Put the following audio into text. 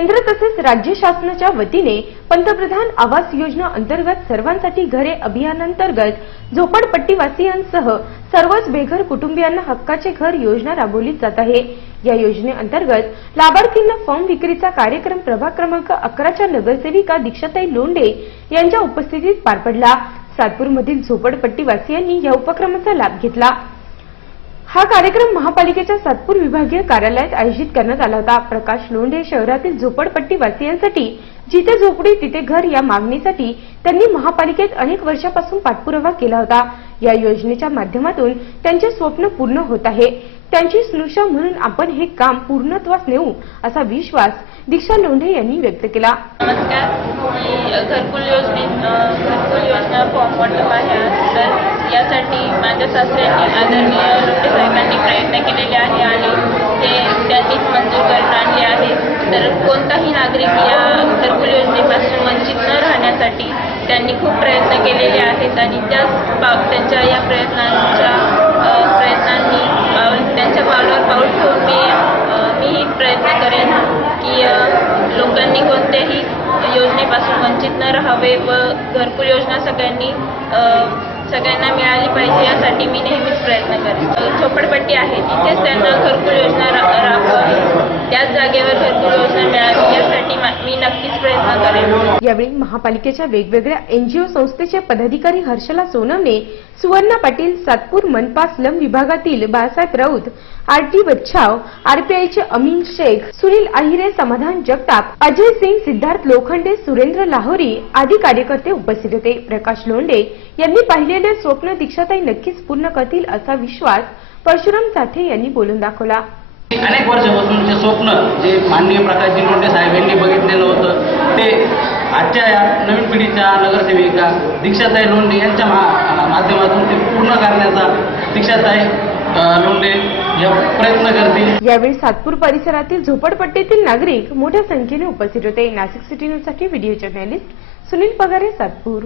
केंद्र तसेच राज्य शासनाच्या वतीने पंतप्रधान आवास योजना अंतर्गत सर्वांसाठी घरे अभियानांतर्गत झोपडपट्टीवासियांसह सर्वच बेघर कुटुंबियांना हक्काचे घर योजना राबवली जात आहे. या योजनेअंतर्गत लाभार्थींना फॉर्म विक्रीचा कार्यक्रम प्रभाग क्रमांक अकराच्या नगरसेविका दीक्षाताई लोंढे यांच्या उपस्थितीत पार पडला. सातपूरमधील झोपडपट्टीवासियांनी या उपक्रमाचा लाभ घेतला. हा कार्यक्रम महापालिकेच्या सातपूर विभागीय कार्यालयात आयोजित करण्यात आला होता. प्रकाश लोंढे शहरातील झोपडपट्टी वासियांसाठी जिथे झोपडी तिथे घर या मागणीसाठी त्यांनी महापालिकेत अनेक वर्षापासून पाठपुरावा केला होता. या योजनेच्या माध्यमातून त्यांचे स्वप्न पूर्ण होत आहे. त्यांची स्नुषा म्हणून आपण हे काम पूर्णत्वास नेऊ असा विश्वास दीक्षा लोंढे यांनी व्यक्त केला. नमस्कार. मी घरकुल घरकुल योजना फॉर्म वाटप आहे. यासाठी माझ्या आदरणीय लोटे साहेबांनी प्रयत्न केलेले आहे आणि ते त्यांनीच मंजूर करून आणले आहे. तर कोणताही नागरिक या घरकुल योजनेपासून वंचित न राहण्यासाठी त्यांनी खूप प्रयत्न केलेले आहेत आणि त्याच पाव त्यांच्या या प्रयत्नांच्या प्रयत्नांनी पाऊल त्यांच्या पावलावर पाऊल ठेवून मी मीही प्रयत्न करेन की लोकांनी कोणत्याही योजनेपासून वंचित न राहावे व घरकुल योजना सगळ्यांनी सगळ्यांना मिळाली पाहिजे यासाठी मी नेहमीच प्रयत्न करेन. झोपडपट्टी आहे तिथेच त्यांना घरकुल योजना राबवावी त्याच जागेवर घरकुल योजना मिळावी यासाठी मा- मी नक्कीच प्रयत्न करेन. यावेळी महापालिकेच्या वेगवेगळ्या एनजीओ संस्थेचे पदाधिकारी हर्षला सोनवणे सुवर्णा पाटील सातपूर मनपा स्लम विभागातील बाळासाहेब राऊत आरटी बच्छाव आरपीआयचे अमीन शेख सुनील आहिरे समाधान जगताप अजय सिंग सिद्धार्थ लोखंडे सुरेंद्र लाहोरी आदी कार्यकर्ते उपस्थित होते. प्रकाश लोंढे यांनी पाहिलेले स्वप्न दीक्षाताई नक्कीच पूर्ण करतील असा विश्वास परशुराम साठे यांनी बोलून दाखवला. अनेक वर्षापासूनचे स्वप्न जे माननीय प्रकाशजी लोंढे साहेब यांनी बघितलेलं होतं ते आजच्या या नवीन पिढीच्या नगरसेविका दीक्षाताई लोंढे यांच्या मा माध्यमातून ते पूर्ण करण्याचा दीक्षाताई अ, लोंढे या प्रयत्न करतील. यावेळी सातपूर परिसरातील झोपडपट्टीतील नागरिक मोठ्या संख्येने उपस्थित होते. नाशिक सिटी न्यूजसाठी व्हिडिओ जर्नलिस्ट सुनील पगारे सातपूर.